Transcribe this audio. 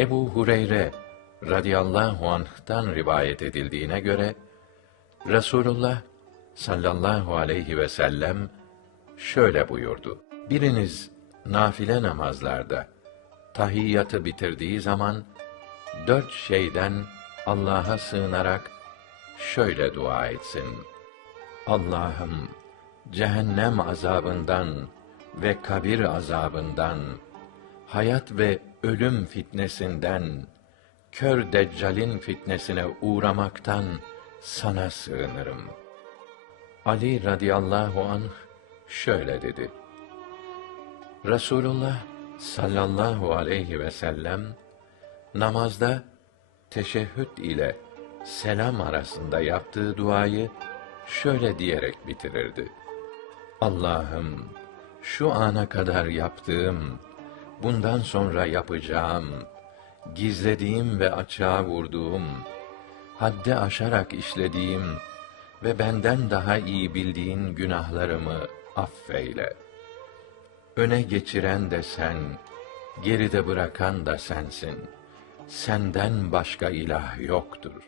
Ebu Hureyre radıyallahu anh'tan rivayet edildiğine göre Resulullah sallallahu aleyhi ve sellem şöyle buyurdu. Biriniz nafile namazlarda tahiyyatı bitirdiği zaman dört şeyden Allah'a sığınarak şöyle dua etsin. Allah'ım cehennem azabından ve kabir azabından, hayat ve ölüm fitnesinden, kör deccalin fitnesine uğramaktan sana sığınırım. Ali radıyallahu anh şöyle dedi. Resulullah sallallahu aleyhi ve sellem namazda teşehhüd ile selam arasında yaptığı duayı şöyle diyerek bitirirdi. Allah'ım şu ana kadar yaptığım, bundan sonra yapacağım, gizlediğim ve açığa vurduğum, haddi aşarak işlediğim ve benden daha iyi bildiğin günahlarımı affeyle. Öne geçiren de sen, geride bırakan da sensin. Senden başka ilah yoktur.